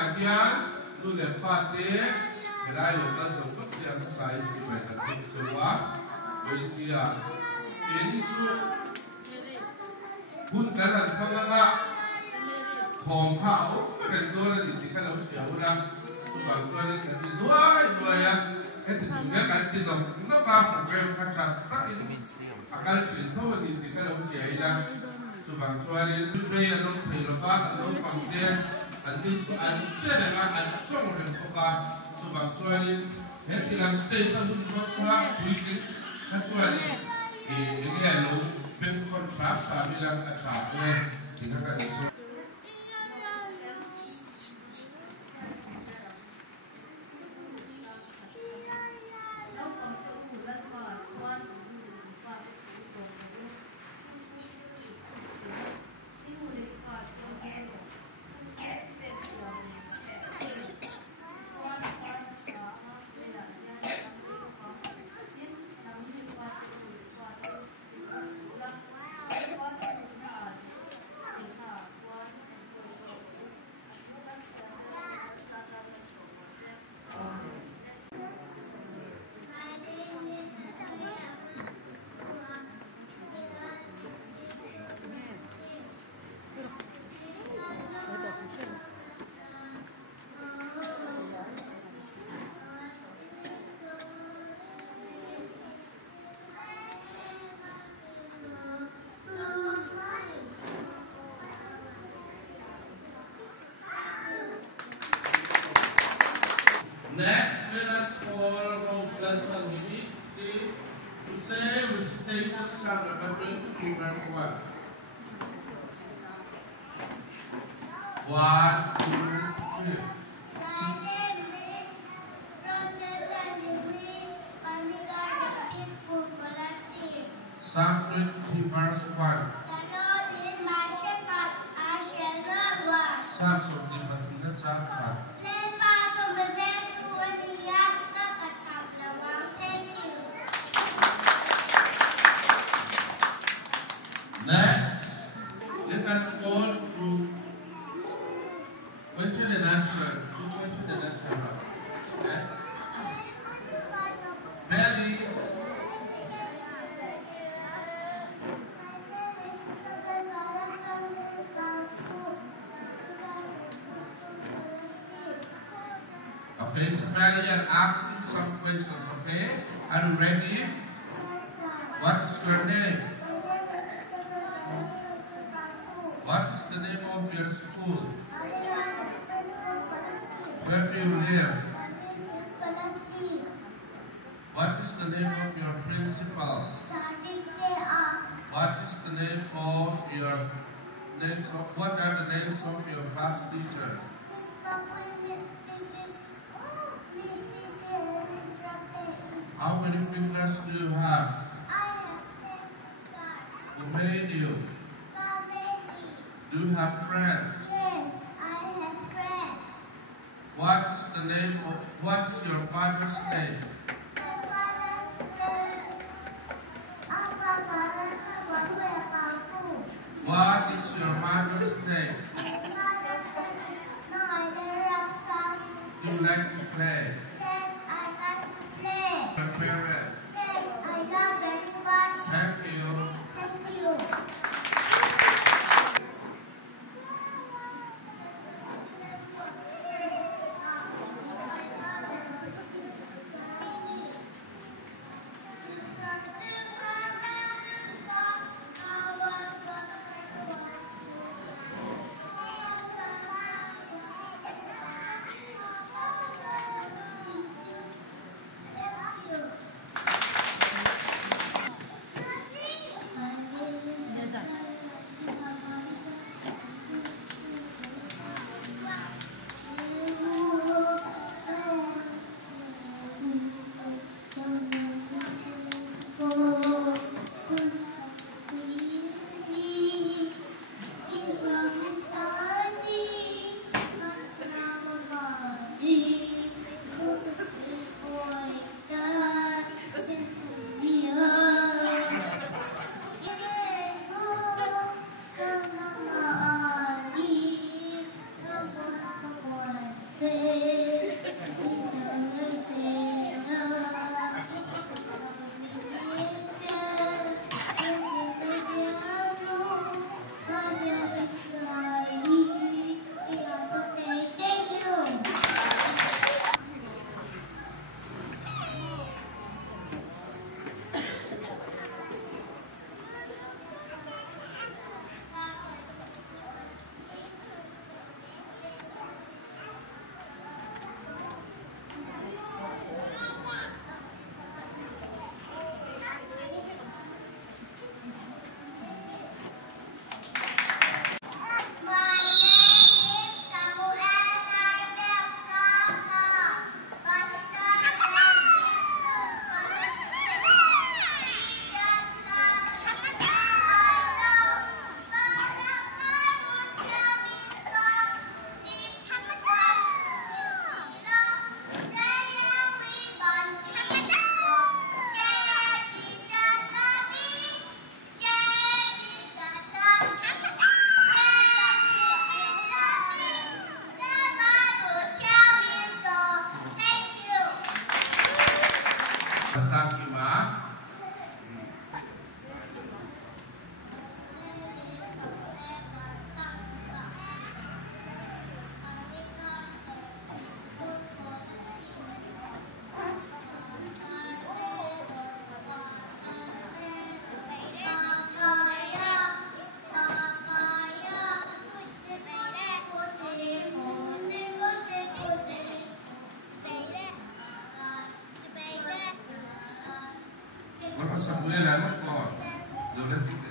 again, do the party, and I will also put the side to my picture. When we are into good talent, home how, and go to the kind of Shiaura, so I'm trying to do I, it is to get at the no half of very catch up. I can't see Tony, the kind of Shiaura, so I'm trying to pray and not pay the back and not from there. And need to answer and some of them so I'm trying to stay something not weekend. That's why the yellow pin contracts are really attractive. Next, let us call Roseland Sanhini to say recitation Psalm number 22, verse 1. 1, 2, 3. Psalm 20, verse 1. Psalm of the Batina chapter. Next, let us go through question and answer. Question and answer. Okay? Mary. Okay, so Mary is asking some questions. Okay, are you ready? What is your name? What is the name of your school? Where do you live? What is the name of your principal? What is the name of your what are the names of your class teachers? How many fingers do you have? Who made you? Do you have friends? Yes, I have friends. What is the name of, what is your father's name? My father's name. What is your mother's name? My mother's name is Noida. Do you like to play? Yes, I like to play. Your parents? Yes, I love very much. Thank you. Thank you. Sakima. Orang Samuel lama kok, sudah tidak.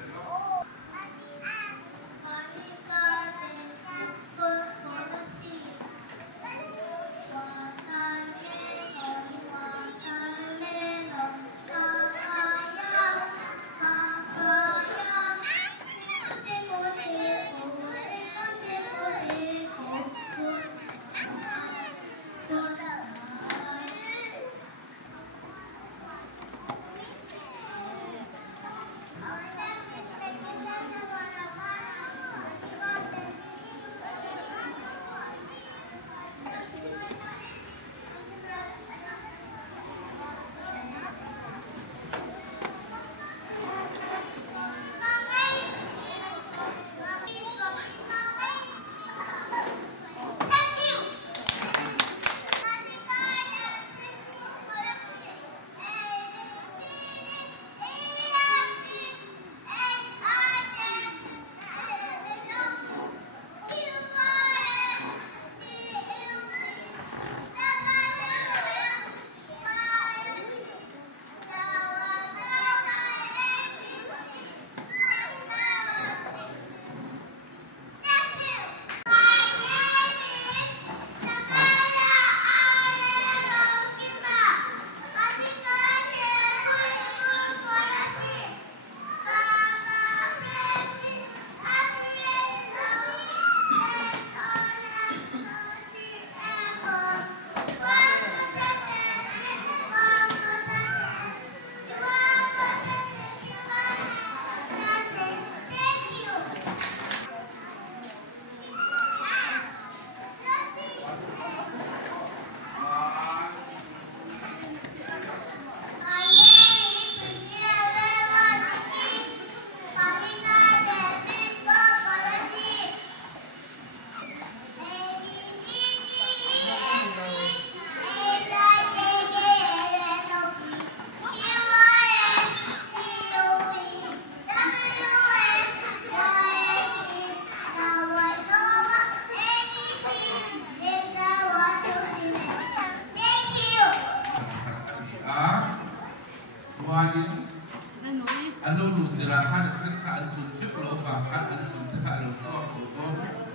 Anu dirahan kan ansun juk lo bahkan ansun tak lo flok lo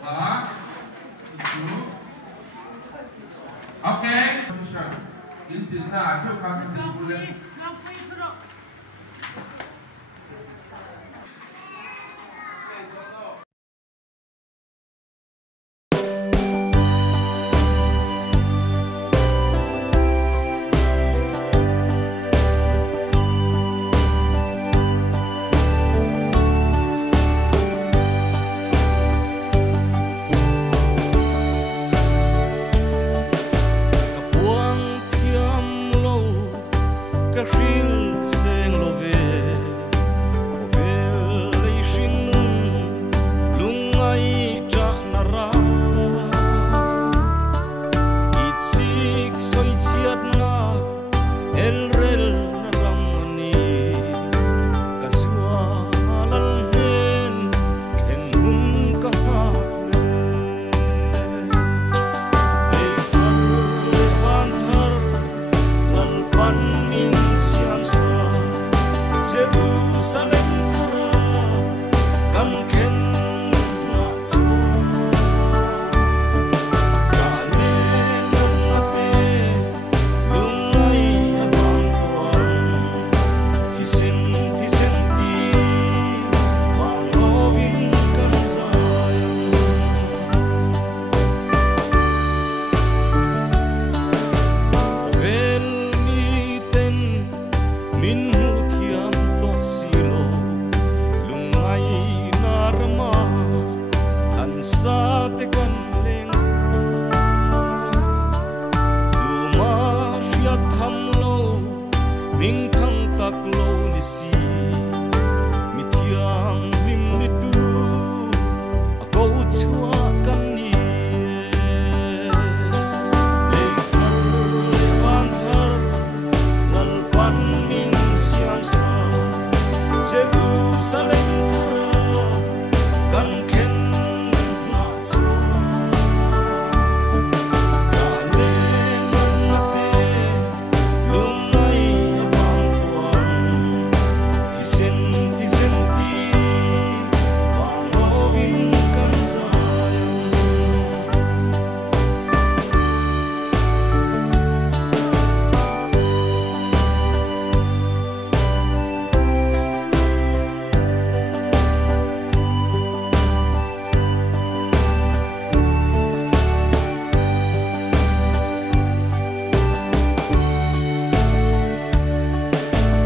bah itu. Oke, intinya coba kita boleh. Sia Minh thăng tắc lâu ni si mi thiang lim ni tu a câu chua cam ni lê thar lê van thar lal pan minh siam sa Jerusalem thara kan khen na chua ka le man na te lung nai abang tuan ti sen ti bang lovin kan sayang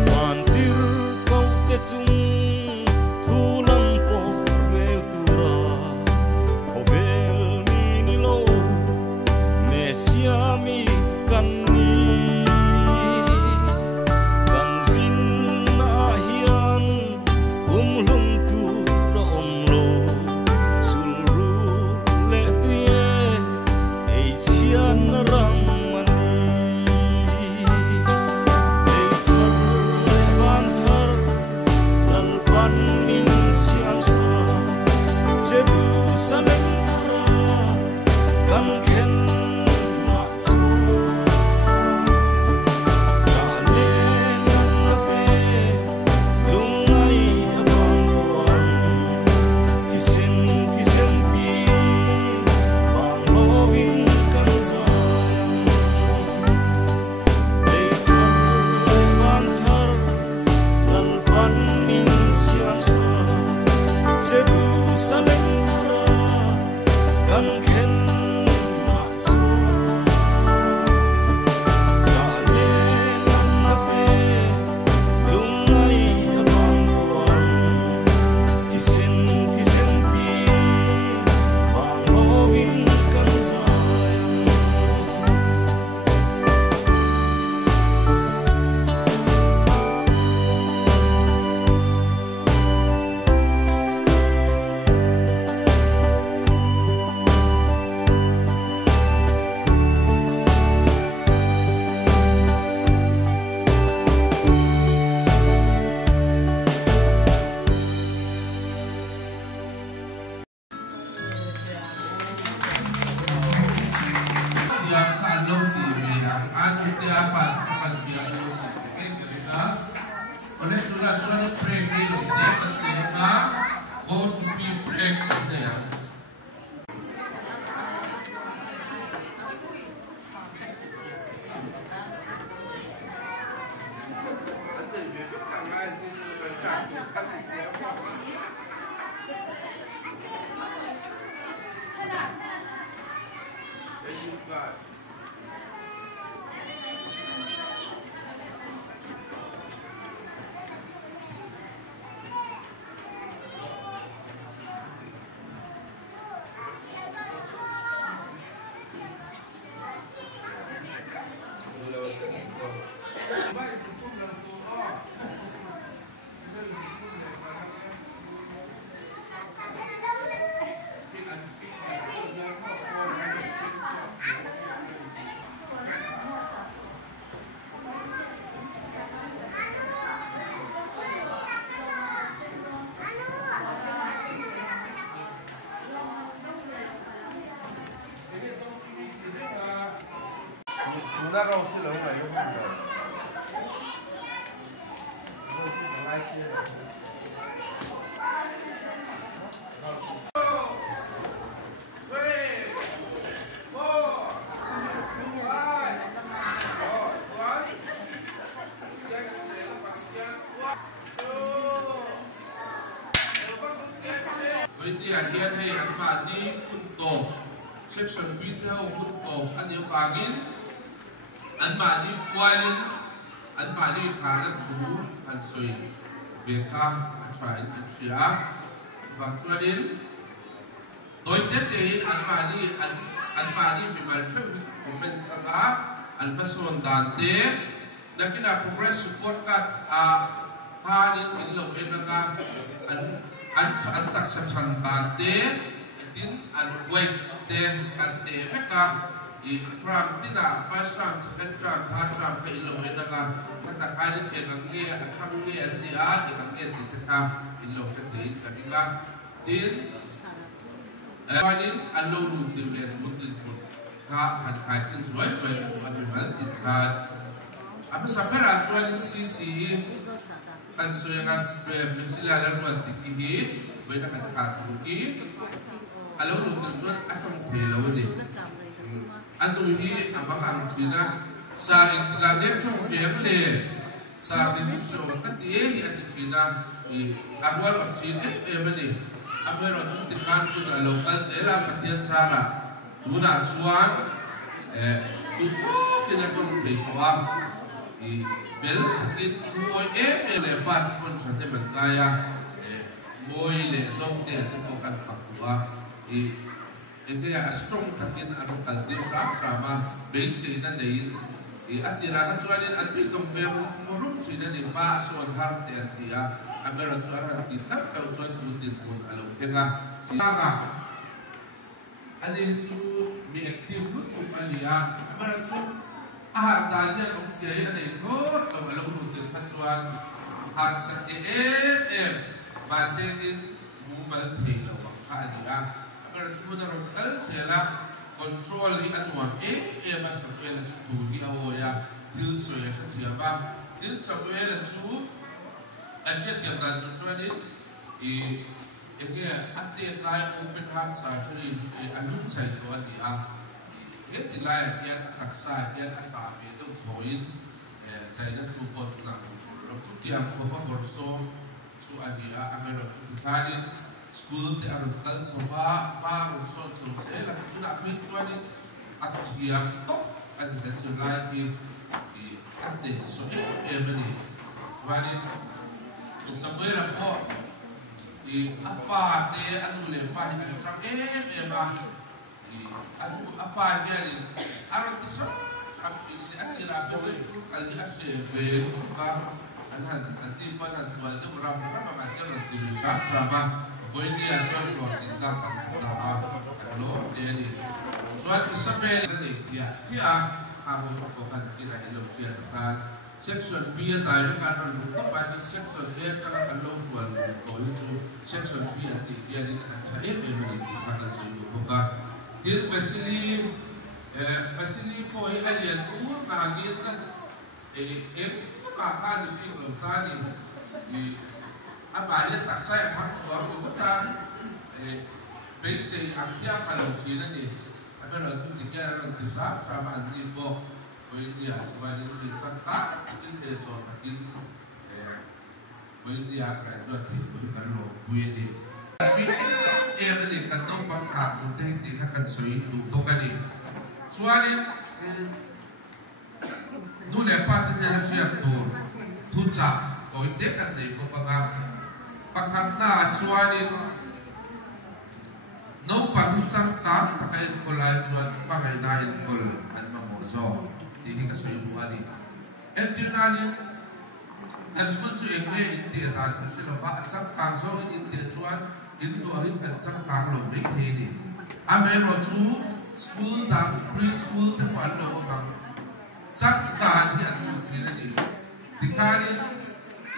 van tir kau te chung thu lam po rel tura ko vel mi ni lo mesia mi kan ni kan zin na hian lum tu ra om lo sul ru le pie ei chian na rang mani lê thar lê van thar lal pan minh siam sa Jerusalem thara kan khen na chua ka le nan na pe lung ngai abang tuan ti sen ti bang lovin kan sayang lê thar lê van thar lal pan minh siam sa Jerusalem thara kan khen na chua ka le nan na pe lung ngai abang tuan ti sen bang lovin kan sayang dia tanam di yang anu tiapa dia mereka oleh surat pray ini mereka go to be pray ya那个是人为用的，都是很爱吃的。Hadiah ni anma ni untuk section video untuk ane pagin anma ni kualin anma ni parat bu ansoi beka acuan sia baktualin toy tete anma ni bimal comment sama alpason dante nakina progress support kat kanin inlo enaga an tak sachan kante din an wait de kante feka I from tina first round second round third round ke inlo enaga kata kanin enangi akamni antia enangi ditaka inlo kete kadinga din kanin anlo nutin le nutin pun ka han kain suai an nutin ka apa sampai ratuan sisi kan soalnya misalnya ada dua tiga banyak kan kaki kalau lu tujuan akan telau ni anu ini apa kan Cina saat itu lagi cuma dia le saat itu so kan dia ada Cina awal orang Cina ni apa orang Cina kan tu lokal saya petian sana guna cuan itu kita cuma berkuah bel takit boy lepat pun sampai berkaya boy le song dia tu bukan faktua ini ya strong takit anu kaldi sama basic dan lain atira kan cuanin anti compare morum sini di pason hard dia agar cuaran kita kalau cuan rutin pun alam tengah siaga ada itu be aktif pun alia agar cuan tanya orang siapa yang ikut kalau untuk pacuan harus sekian bahasin mubal tinggal waktu dia agar cuma orang kalau siapa kontrol di anuan masuk ke dalam tubuh awalnya til soya setiapa til sampai dalam aja yang dan tujuan ini ati lain open heart surgery anu saya tuan dia tilai yang taksa yang asal itu poin saya dah tumpah tulang waktu tiang tumpah bersong su adia ambil waktu tadi school di arukal soba baru so saya lagi tidak mencuani atau tiang top ada hasil lagi di ade so ini tuani sampai lapor di apa te anu lepas yang macam anu apa jadi arah tisar sampai akhirnya betul kali asyik berbuka nanti pada dua itu berapa macam nanti bisa sama poin dia soal kita kan kalau jadi soal sampai dia kamu bukan kita hidup dia kan section B tadi kan pada section A kalau kalau buat itu section B nanti dia di antara ini akan saya buka dia fasili poi alien tu nagin kan tu kakak di pinggul tadi apa dia tak saya faktor tu kan basic apa kalau Cina ni apa orang tu dia orang disap sama ni boh poi dia sebab dia cakap ini so takin poi dia kerja tu kan lo poi ni tapi ni kantong pangkat untuk tidak akan soi tu kan ni soalnya tu lepas dia siap tu cap kau ini kan ni pangkat na soalnya no pangkat tak pakai kolai jual pakai naik kol dan memozo ini kesoi buat ni entinani dan sebelum tu ini dia tak mesti lepas cap kasong ini jual itu hari kencang kalau begini, ambil roju school dan preschool tempat lo bang, cakap dia tu cerita ni, dikali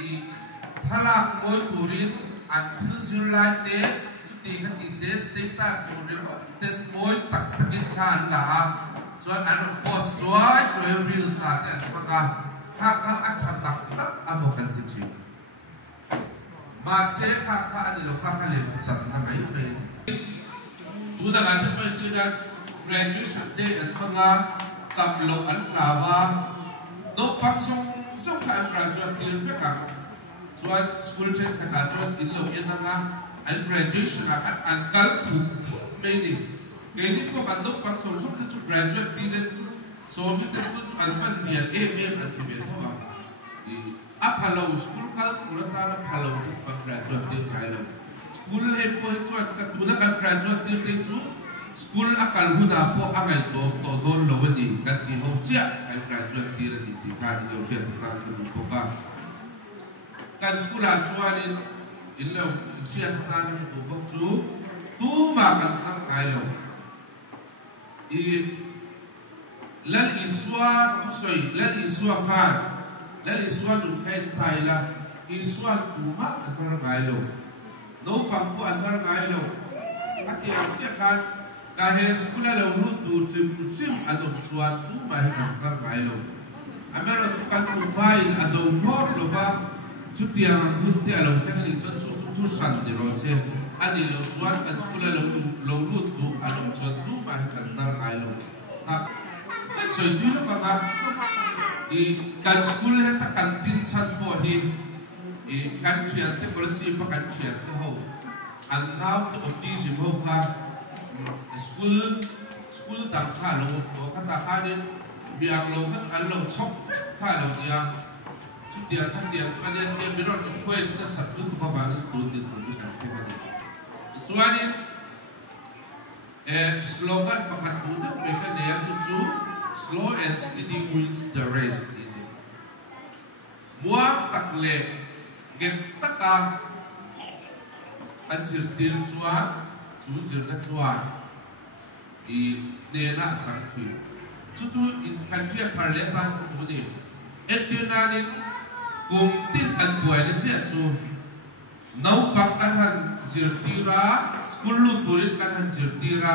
di thalak koi turin until July ni, cuti kan di status turin, dan koi tak terkitan lah, cuan anu post cuai real sahaja, maka kakak akan tak amokan cuci. Masih kakak ada lokal lewat satu nama itu. Tu dah ada pun itu dah graduation day dan pengar kamlokan lawa. Do paksong kan graduate film mereka. Soal school check kena jual itu yang nanga and graduation akan angkal hukum medik. Jadi kau kan do paksong tu graduate film tu. So kita school tu alpan biar nanti biar tu apa halau school kalau kurang tahu halau itu graduate dia kalau school level itu kan guna kan graduate dia itu school akal huna po angai to don lo ni kan ti ho chia ai graduate ti ni ti ka yo chia to kan tu po ka kan school a chuanin in lo chia to kan tu po chu tu ma kan angai lo I lal iswa tu soi lal iswa khan lal iswa tu kai tai la iswa tu ma kan angai lo no pang ko angai lo ati ang chia kan kahit sekolah lalu tu sim atau suatu mahal kerja lo. Ambil cukan mobile atau mor lupa cuti yang hunti alam kan ini contoh tulisan di rose. Ani lalu suat kan sekolah lalu tu alam contoh mahal kerja lo. Tak sesuatu itu kan di kan sekolah itu kantin sanpo di kan siapa polisi apa kan siapa ho. Andau tu opti siapa school tang kha lo to kata kha ni biak lo ka an lo chok kha lo dia chu dia kan dia chu an dia mi ron ko es na sat tu ka ba ni tu ni tu kan ke ba chuani slogan pakhat tu de me ka ne chu slow and steady wins the race ni mua tak le get taka an sil til chuan chu sil na chuan I nena chang chui chu in country parliament tu ni etinanin kum tin an buai le sia chu nau pak kan han zirtira school lu turin kan han zirtira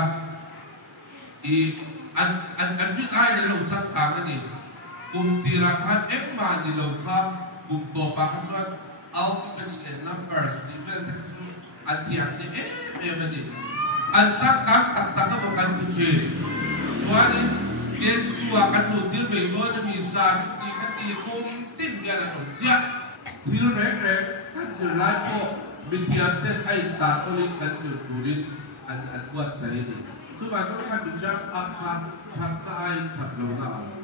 I an ri ai le lo chang ka ni kum tira khan emma ni lo kha kum to pa kha chuan alphabets and numbers ni vel ta chu an thiang ni ni an sak kang tak bukan tujuh. Soalnya dia juga akan mutir bego demi saat di kum tim dia nak siap. Bila rek kan selai ko bidiatan ai tak oleh kan turin an buat saya ini. Cuma kan bincang apa kata ai tak lama.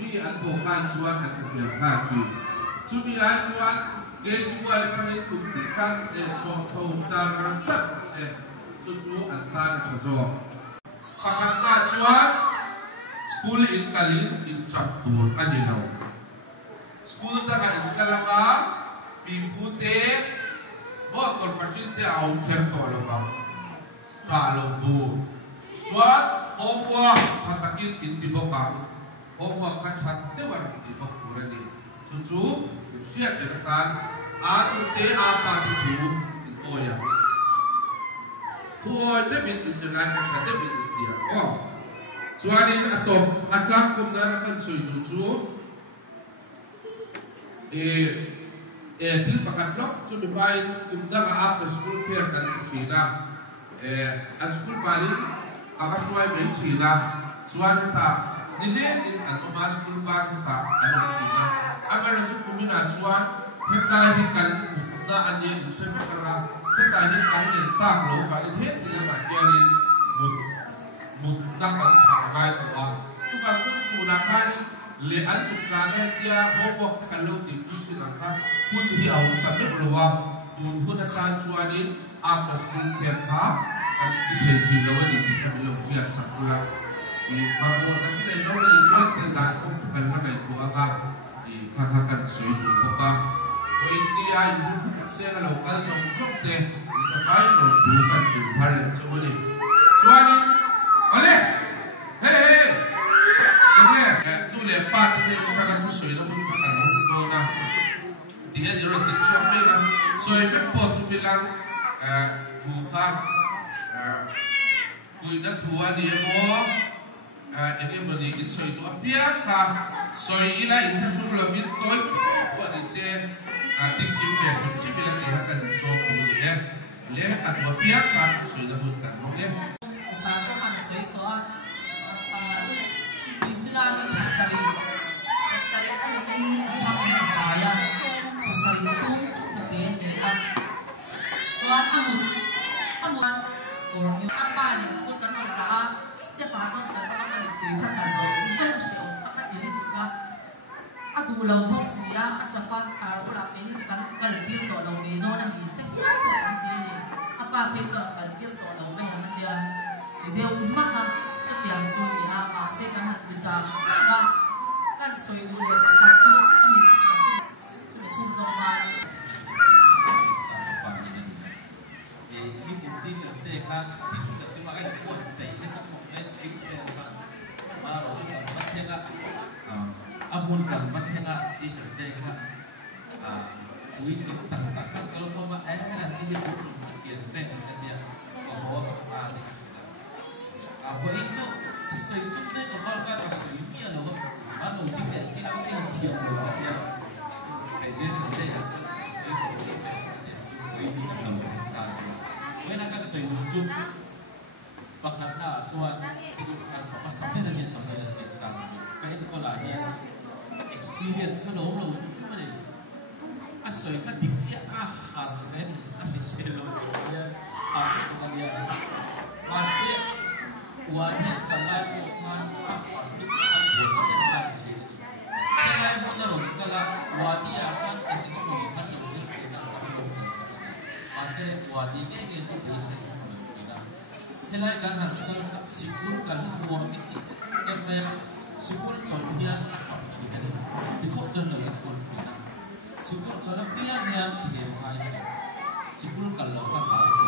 Mi an bukan suan an kerja kaji. Cumi ai suan dia juga akan buktikan so cara saya. Cucu antar cucu. Pakatlah cuan school in kalin in chaptur anilau. School taka in kalanga pipute motor pasinte au kertolo ka. Tralo bu. Cuan hopwa chatakin in tiboka. Hopwa kachatte war tibok purani. Cucu siap dekatan anu te apa tu in oya. Tuan demi disenai kan demi dia. Oh, suarin atau atlang kumdarakan suyu til pakat vlog sudah baik kumdara after school care dan Cina. An school paling awas suai main Cina. Suarin tak nilai atau mas school paling tak ada Cina. Agar cukup kumina suan kita hikan na anya insan perkara. Kita ni kami tak lo, kalau dia tidak macam ni mud nak pakai tu ah. Sebab tu sunakan lean tu kerana dia hobok kalau di kunci langkah pun dia awak tak berluah pun akan suanin apa school kerja di pensi lo di kita belum siap sekolah di baru nanti lo di jual dengan kerana itu agak di katakan sulit buka. India ibu tak saya kalau song teh sekai lo bukan jumpa le cuma ni suani oleh hei tu lepas ni bukan musuh itu bukan kona dia di roti cuak ni kan so itu pot tu bilang buka kuida tua dia ini berikin so itu apa kah so ila interview lebih toy buat dia Atik juga, sih bilang dia akan sokong ya. Lihat atau pihak kan sudah bukan, oke? Satu kan itu istilah kasari kan ini sama kaya kasari cuma seperti ini kan. Soal amuan orang apa nih sekolah kan kita setiap pasal setiap apa itu kita tahu itu apa ini juga. Aduh lawak siya at saka sarap ini kan kalpil to law meno na mi. Yan po ang dili. Apa peso kalpil to law may naman dia. dia umah setiap curi apa sih kan hati jam kan soi dulu ya kacu cumi cuma mal ini bukti jelasnya kan tidak cuma kayak buat saya semua saya experience kan baru matanya amun kan matanya di jelasnya kan duit kita kan kalau mama nanti dia belum sekian teh dia bawa apa apa itu sesuai itu dia kalau kan asli dia loh mana dia sih orang yang dia buat dia aja saja ya ini kanไม่น่ากันสวยจุ๊บปากหน้าชวนดูการมาสัมผัสเนี่ยสัมผัสเป็นสังไปเห็นก็หลายเนี่ย experience ขนมเราชุ่มๆเลยอ่ะสวยก็ดิ้งเสียอ่ะหาเงินอ่ะไม่ใช่เราเนี่ยหาเงินเนี่ยมาเสียวันนี้ตลาดโลกมันอ่ะทุกอันเดียวกันเลยที่ไหนพวกเราก็ละวันนี้อาการอันนี้ก็มีมันเราเสียเป็นอันดับโลกmasih wadinya gitu biasa kita. Helai kan harus kalau sipul kali dua miti, karena sipul contohnya apa sih kan? Dikop contoh yang kita. Sipul contoh dia yang kiai, sipul kalau kan baru.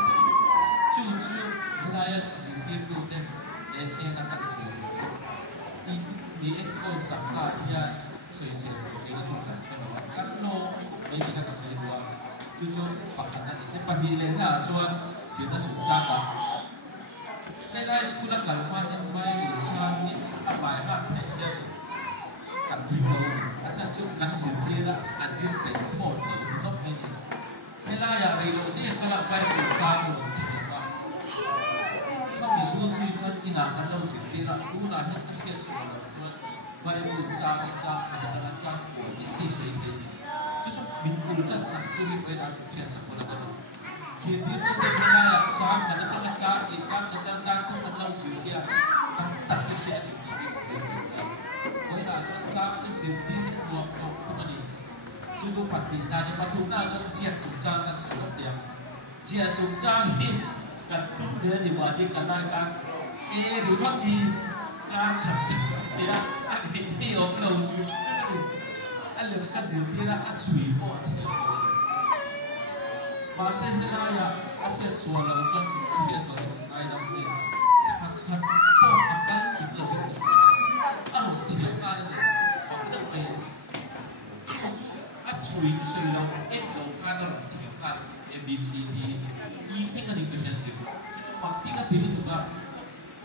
Cucu helai sipul itu deh, yang akan sipul. Di ekor sakla dia sesuai dengan contoh kan lo, ini kita kasih dua. Cucu pakatan isi pagilena cuan sila sumsaka. Nila sekolah kalman yang main berusaha ini apa yang ada kan people asal cuci kan sendiri azir penpon untuk ini. Nila ya relo dia kalau main berusaha berusaha. Kami susu kan inakan lalu sendiri guna yang asyik semua cuan main berusaha ada campur ini sendiri. Justru binkulkan satu itu yang saya sebut tadi. Jadi itu dia cang, ada cang, itu kalau dia tak bisa dibikin. Kau nak cang itu sendiri buat tadi. Justru pasti tadi patu nak siap cang kan sebab dia siap cang ni kan dia diwajib kan rumah di kan dia ini orang alam kasih dia acui buat bahasa Indonesia apa suara macam apa suara ayam sih hak pun akan kita lihat tidak ada apa dah main acui itu selalu lo kan tidak kan ABCD ini kan dikasih itu waktu kita pilih juga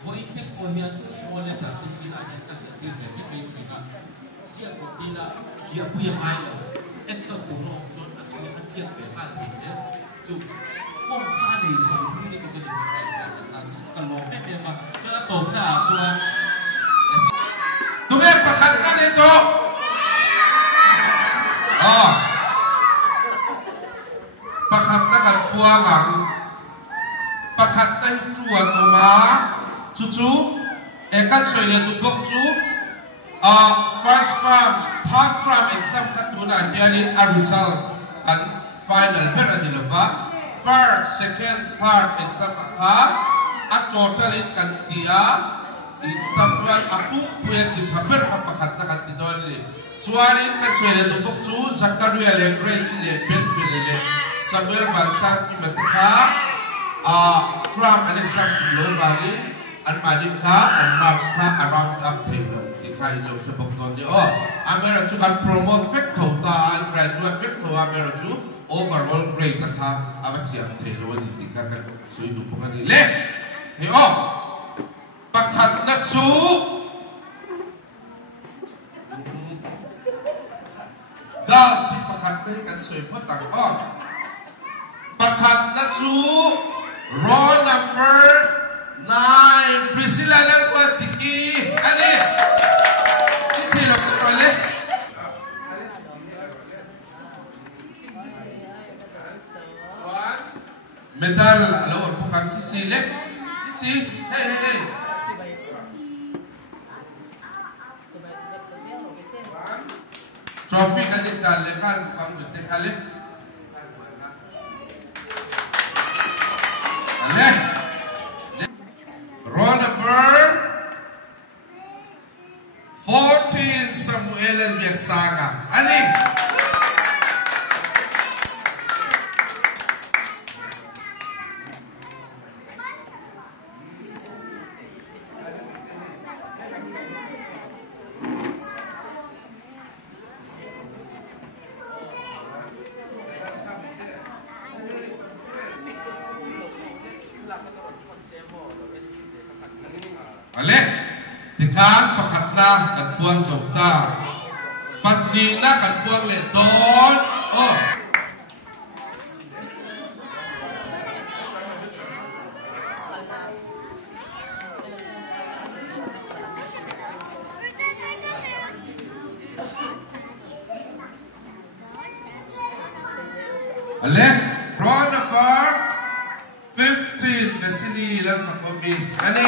voice kohian semua letak ini ada kasih dia ini juga siap bila siap punya main itu burung cuman asli siap berkat dia tu kong kali cuman ini kita dimaksudkan kalau memang kita tahu dah cuman Tunggak pakatan itu pakatan kan buangan pakatan cuan oma cucu ekat soalnya tumpuk cu first term, third term exam katuna jadi result and final period lepas first, second, third exam at total kan dia itu tampilan aku punya dihampir apa katakan di dalam ini. Suarin kan sudah tumpuk cu Zakaria le Grace le Ben le Samuel Balsan Kimatika Trump and exam lo bagi and Madika and Markska around up table. Kai lo sebab tuan dia. Amera tu kan promote vector ta and graduate vector amera tu overall grade kata apa siap telo ni dikatakan sui dukungan ni le. Heo pakat natsu gal si pakat ni kan sui potang pakat natsu roll number 9 Priscilla lang ko tiki ali silo ko role medal alawar bukan si lek si hey trophy kadit dalekan bukan gede kali ale Ale, dikan pakatna kan puang sobta, patnina kan puang le don. Oh. Ale, row number 15, Vasily dan Fakomi. Ane.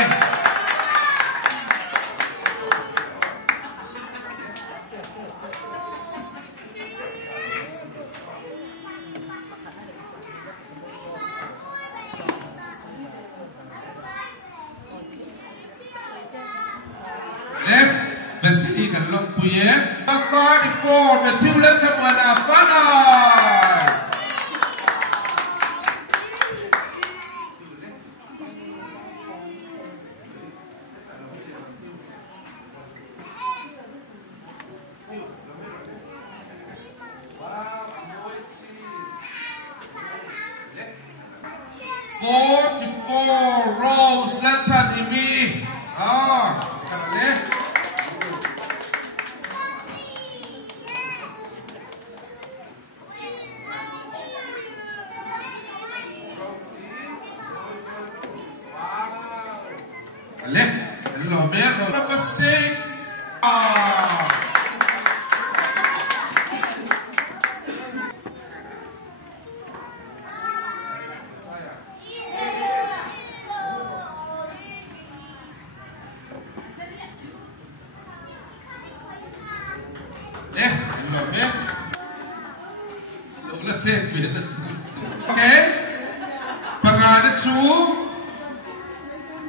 Ale, Vasily kan long puye. 34, Matthew dan Kamwana Fana. Rose, let's have him. Karale. Ale, Romero, number 6. Okay, pangalan su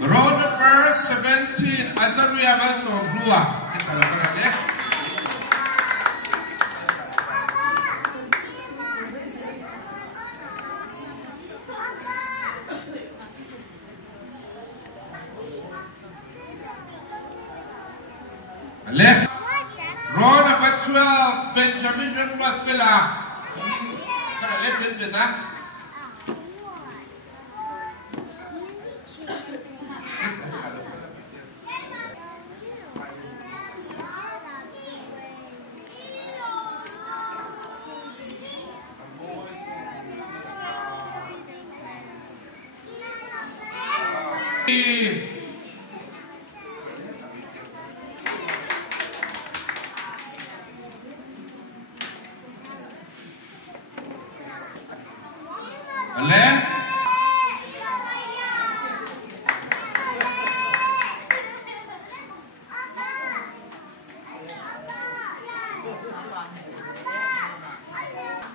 row number 17 Azaria Mason Blua. Kita lakukan ya. Ale, row number 12 Benjamin Renworth Villa. Let them be that.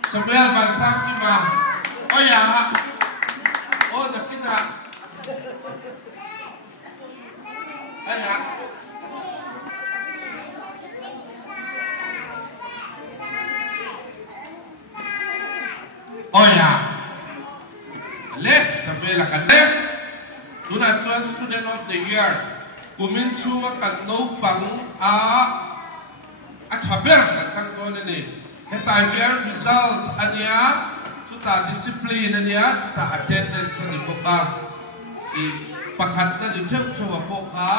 Samuel Bansang Lima. Oh ya. Oh, tapi nak. Ya. Oh ya. Leh, Samuel akan deh. Tuna cuan student of the year. Kumin cuma kan no pang caber kan kau ni. Hetabian result ania suta disiplin ania suta attendance ni poka pakatna di coba poka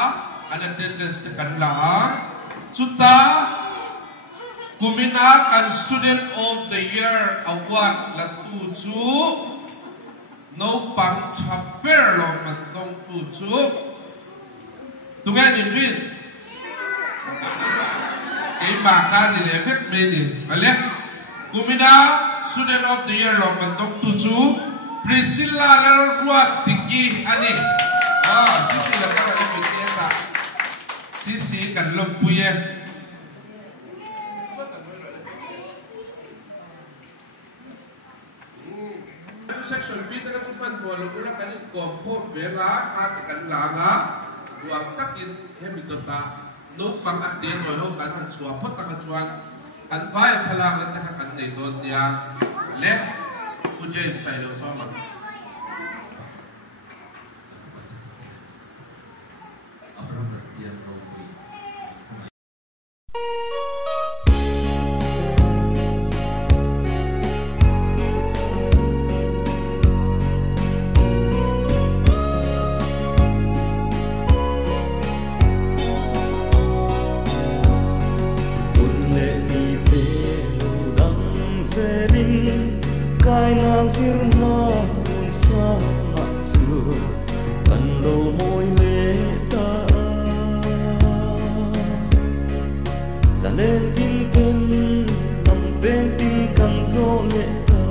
ada attendance tekan lah suta kumina kan student of the year award latuju no pang caper lo mentong tuju tungan ini Bahkan ini efek ini, boleh? Kumina student of the year lo mentok 7 Priscilla Lerguat tinggi ani. Sisi lepas ada biasa. Sisi kan lempuye. Itu section B kita cuma boleh ulang kan kompor bela hati kan langa dua takin hebitota. No pangat dia tu kan suapot tangan suan kan vai phalang lan ta kan nei don dia le pujen sai lo sama selin kai na zirna un sa na chu kan lo moi le ta sa lên tin tin nằm bên tin kan zo le ta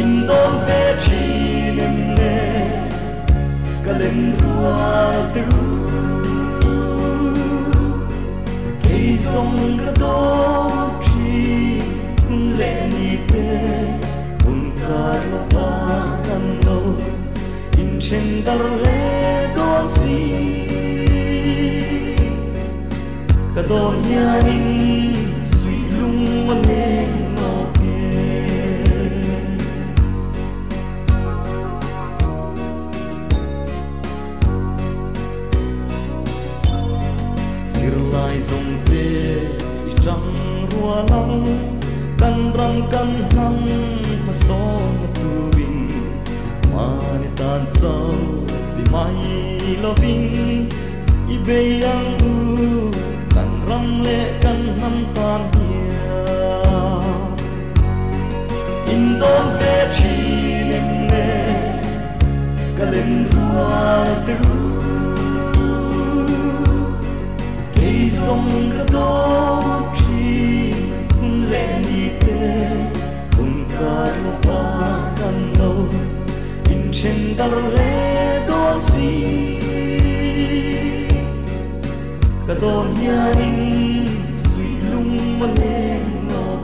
in don ve chi nem ne kalem thua tu cây sông cả đó chi lệ ni te un kai va kan lo in chen dar le do si cả đó nhà in suy lung mà lên ngao lai dòng tê trăng rùa lăng căn răng căn hăng mà son tu bình mà ni tan trâu thì mai lo bình i bê yang u căn răng lệ căn hăng tan hia in đón về chi lên nè cả lên rùa tư sông cả đó chi lệ ni te un ca lo pa kan lo in chen dar le do si cả đó nhà in suy lung mà lên ngao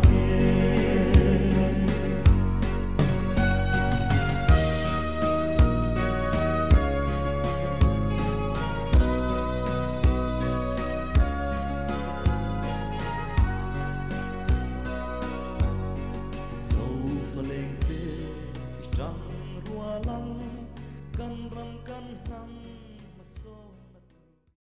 trăng rùa lăng căn răng căn hăng